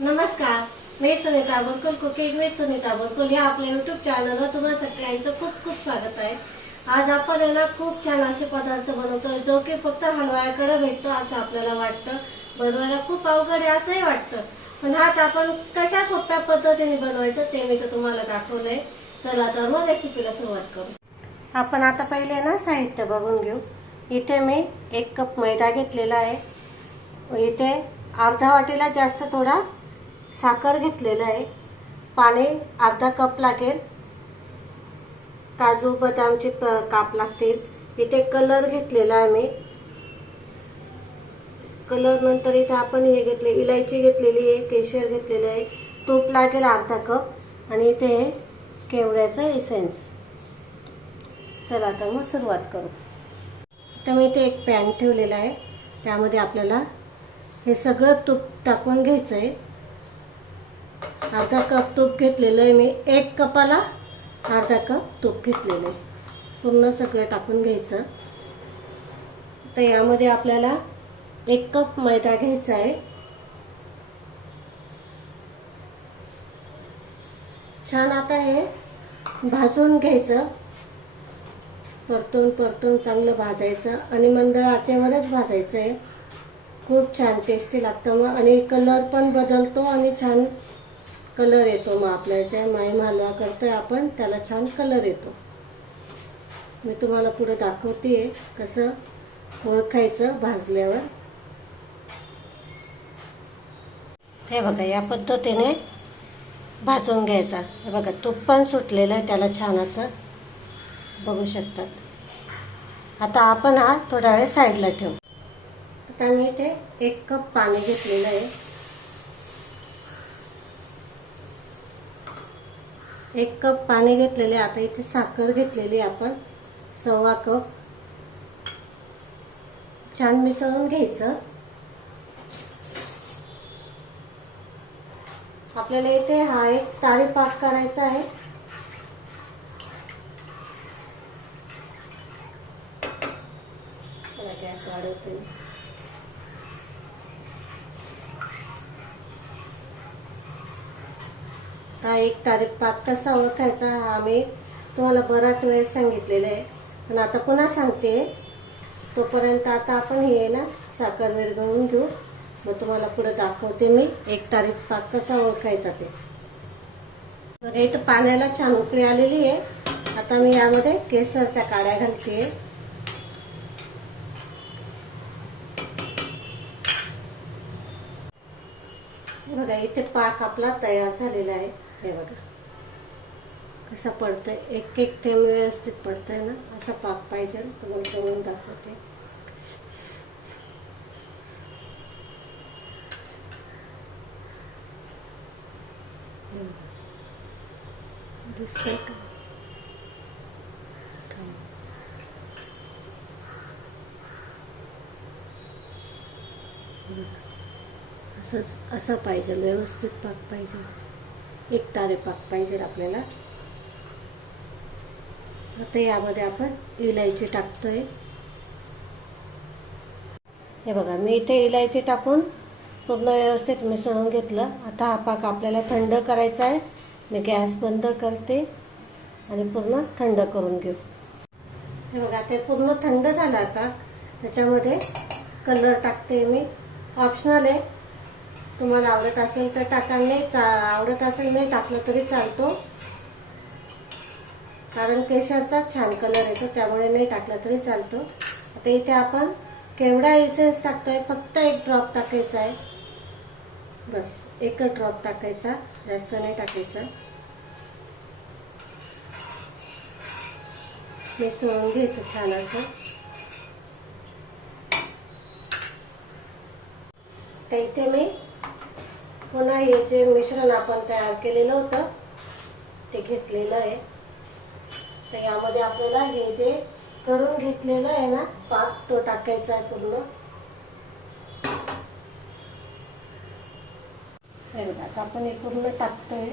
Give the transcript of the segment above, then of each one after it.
नमस्कार मी Sunita Borkul cooking with Sunita Borkul या आपल्या युट्यूब चॅनलवर तुम्हा सगळ्यांचं खूप खूप स्वागत आहे. आज आपण आहे ना खूप छान असे पदार्थ बनवतोय जो की फक्त हलवायाकडे भेटतो असं आपल्याला वाटतं. बनवायला खूप अवघड आहे असंही वाटतं. पण हाच आपण कशा सोप्या पद्धतीने बनवायचं ते मी तर तुम्हाला दाखवलंय. चला तर मग रेसिपीला सुरुवात करू. आपण आता पहिले ना साहित्य बघून घेऊ. इथे मी एक कप मैदा घेतलेला आहे. इथे अर्धा वाटीला जास्त थोडा साखर घेतलेलं आहे. पाणी अर्धा कप लागेल. काजू बदामचे प- काप लागतील. इथे कलर घेतलेला आहे मी. कलर नंतर इथे आपण हे घेतले इलायची घेतलेली आहे केशर घेतलेलं आहे. तूप लागेल अर्धा कप. आणि इथे हे केवड्याचं इसेन्स चला आता मग सुरुवात करू. तर मी इथे एक पॅन ठेवलेला आहे. त्यामध्ये आपल्याला हे सगळं तूप टाकून घ्यायचं आहे अर्धा कप तूप घेतलेलं आहे मी. एक कपाला अर्धा कप तूप घेतलेलं आहे. पूर्ण सगळं टाकून घ्यायचं. तर यामध्ये आपल्याला एक कप मैदा घ्यायचा आहे. छान आता हे भाजून घ्यायचं. परतून परतून चांगलं भाजायचं आणि मंद आचेवरच भाजायचं आहे. खूप छान टेस्टी लागतं मग आणि कलर पण बदलतो आणि छान कलर येतो मग आपल्या ज्या माई हलवा करतोय आपण त्याला छान कलर येतो. मी तुम्हाला पुढे दाखवते कसं ओळखायचं भाजल्यावर. हे बघा या पद्धतीने भाजून घ्यायचा. हे बघा तूप पण सुटलेलं आहे त्याला छान असं बघू शकतात. आता आपण हा थोडा वेळ साईडला ठेवू. आता मी इथे एक कप पाणी घेतलेलं आहे. एक कप पाणी घेतलेले आता इथे साखर घेतलेली आपण. सव्वा कप. छान मिसळून घ्यायचं. आपल्याला इथे हा एक तारी पाक करायचा आहे. गॅस वाढवते. हा एक तारीख पाक कसा ओळखायचा हा आम्ही तुम्हाला बराच वेळेस सांगितलेलं आहे. पण आता पुन्हा सांगते. तोपर्यंत आता आपण हे ना साखर विरघळून घेऊ. मग तुम्हाला पुढे दाखवते मी एक तारीख पाक कसा ओळखायचा ते. रेट इथं पाण्याला छान उकळी आलेली आहे. आता मी यामध्ये केसरच्या काड्या घालते. बघा इथे पाक आपला तयार झालेला आहे. हे बघा. कसा पडतंय? एक एक थेंब व्यवस्थित पडतंय ना? असा पाक पाहिजे तुम्हाला करून दाखवते. दिसतंय का? असं असं पाहिजे व्यवस्थित पाक पाहिजे. एक तारे पाक पाहिजे आपल्याला. आता यामध्ये आपण इलायची टाकतोय. हे बघा मी इथे इलायची टाकून पूर्ण व्यवस्थित मिसळून घेतलं. आता हा पाक आपल्याला थंड करायचा आहे. मी गॅस बंद करते आणि पूर्ण थंड करून घेऊ. हे बघा ते पूर्ण थंड झालं आता. त्याच्यामध्ये कलर टाकते मी. ऑप्शनल आहे तुम्हाला आवडत असेल तर टाका. नाही चा- आवडत असेल नाही टाकलं तरी चालतो. कारण केशरचा छान कलर येतो त्यामुळे नाही टाकला तरी चालतो. आता इथे आपण केवढा एसेन्स टाकतोय फक्त एक ड्रॉप टाकायचा आहे. बस एकच ड्रॉप टाकायचा जास्त नाही टाकायचा. मिसळून घ्यायचं छान असं. तर इथे मी पुन्हा हे जे मिश्रण आपण तयार केलेलं होतं ते घेतलेलं आहे. तर यामध्ये आपल्याला हे जे करून घेतलेलं आहे ना पाक तो टाकायचा आहे पूर्ण. हे बघा आता आपण हे पूर्ण टाकतोय.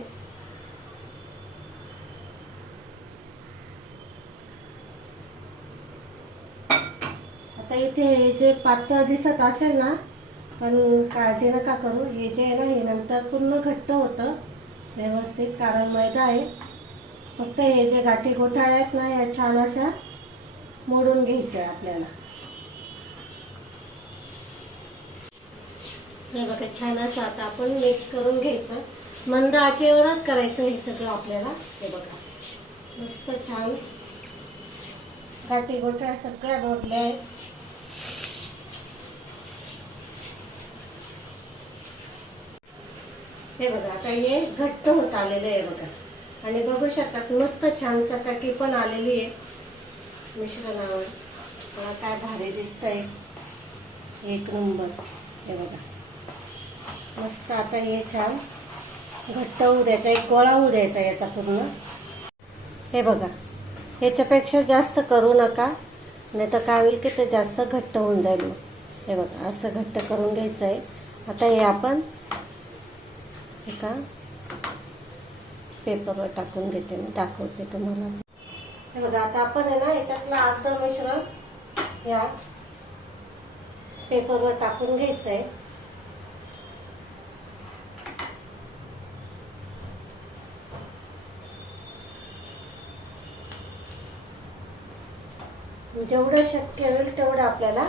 आता इथे हे जे पातळ दिसत असेल ना पण काळजी नका करू. हे जे आहे ना हे नंतर पूर्ण घट्ट होतं. व्यवस्थित कारण मैदा आहे. फक्त हे जे गाठी गोठाळ्या आहेत ना या छान अशा मोडून घ्यायच्या आपल्याला. बघा छान असं आता आपण मिक्स करून घ्यायचं. मंद आचेवरच करायचं हे सगळं आपल्याला. हे बघा मस्त छान. गाठी गोठ्या सगळ्या मोडल्या आहेत. हे बघा आता हे घट्ट होत आलेलं आहे बघा. आणि बघू शकतात मस्त छान चकाटी पण आलेली आहे. मिश्रणावर मला काय भारी आहे एक नंबर. हे बघा. मस्त आता हे छान घट्ट होऊ द्यायचा एक गोळा होऊ द्यायचा याचा पूर्ण. हे बघा. ह्याच्यापेक्षा जास्त करू नका नाही तर काय होईल की ते जास्त घट्ट होऊन जाईल. हे बघा असं घट्ट करून घ्यायचं आहे आता हे आपण एका पेपरवर टाकून घेते मी दाखवते तुम्हाला. हे बघा आता आपण आहे ना याच्यातलं अर्ध मिश्रण या पेपरवर टाकून घ्यायचं आहे जेवढं शक्य होईल तेवढं आपल्याला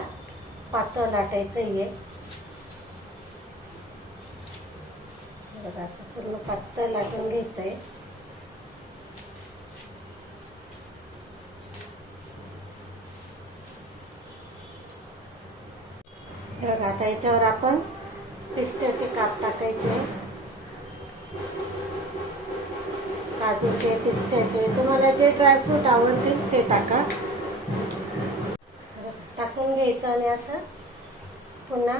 पातळ लाटायचं आहे बघा असं पूर्ण पातळ लाटून घ्यायचं आहे बघा आता याच्यावर आपण पिस्त्याचे काप टाकायचे. काजूचे पिस्त्याचे तुम्हाला जे ड्रायफ्रूट आवडतील ते टाका. टाकून घ्यायचं आणि असं पुन्हा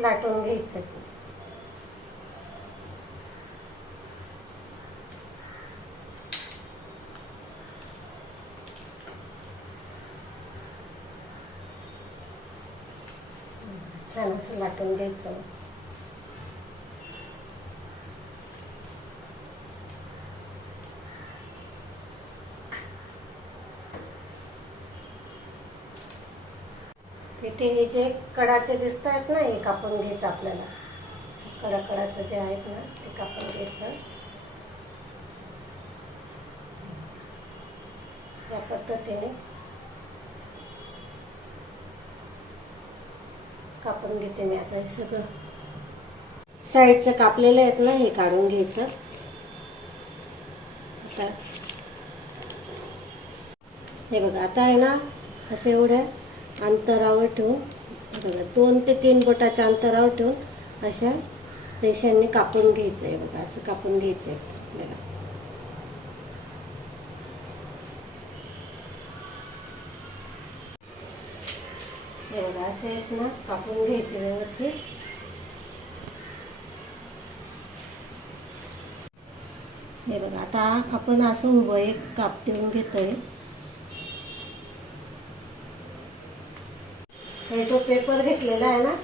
लाटून घ्यायचं. छान असं वाटून घ्यायचं. तिथे हे जे कडाचे दिसत आहेत ना हे कापून घ्यायचं आपल्याला. कडा कडाचं जे आहेत ना ते कापून घ्यायचं. या पद्धतीने कापून घेते मी आता हे सगळं. साईडचं कापलेलं आहेत ना हे काढून घ्यायचं. आता. हे बघा आता आहे ना असं एवढ्या अंतरावर ठेवून बघा दोन ते तीन बोटाच्या अंतरावर ठेवून अशा रेषांनी कापून घ्यायचं आहे. बघा असं कापून घ्यायचं आहे. आपल्याला हे बघा असे आहेत ना कापून घ्यायचे व्यवस्थित. हे बघा आता आपण असं उभं एक काप देऊन घेतोय. हे जो पेपर घेतलेला आहे ना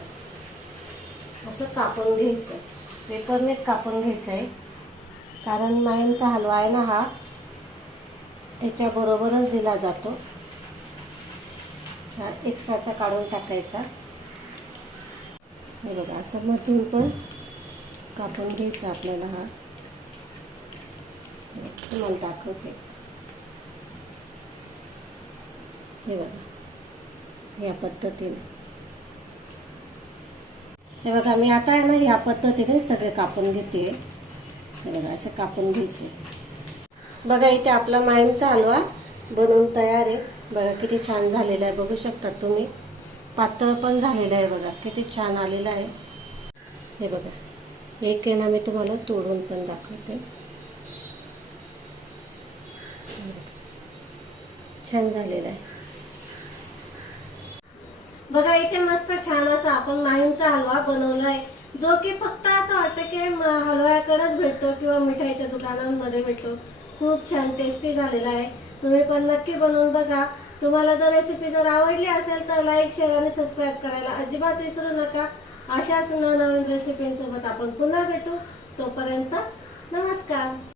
असं कापून घ्यायचं. पेपरनेच कापून घ्यायचं आहे. कारण माईमचा हलवा आहे ना हा त्याच्याबरोबरच दिला जातो. हा एक्स्ट्राचा काढून टाकायचा. हे बघा असं मधून पण कापून घ्यायचं आपल्याला हा. तुम्हाला दाखवते. हे बघा या पद्धतीने. हे बघा मी आता आहे ना ह्या पद्धतीने सगळे कापून घेते. हे बघा असं कापून घ्यायचे. बघा इथे आपला मायमचा हलवा बनवून तयार आहे. बघा किती छान झालेलं आहे. बघू शकता तुम्ही. पातळ पण झालेलं आहे बघा. किती छान आलेलं आहे. हे बघा. एक आहे ना मी तुम्हाला तोडून पण दाखवते. छान झालेलं आहे. बघा इथे मस्त छान असा आपण माहींचा हलवा बनवलाय. जो की फक्त असं वाटतं की हलव्याकडेच भेटतो किंवा मिठाईच्या दुकानांमध्ये भेटतो. खूप छान टेस्टी झालेला आहे. तुम्ही पण नक्की बनवून बघा. तुम्हाला जर रेसिपी जर आवडली असेल तर लाईक शेअर आणि सबस्क्राईब करायला अजिबात विसरू नका. अशाच नवनवीन रेसिपींसोबत आपण पुन्हा भेटू. तोपर्यंत नमस्कार.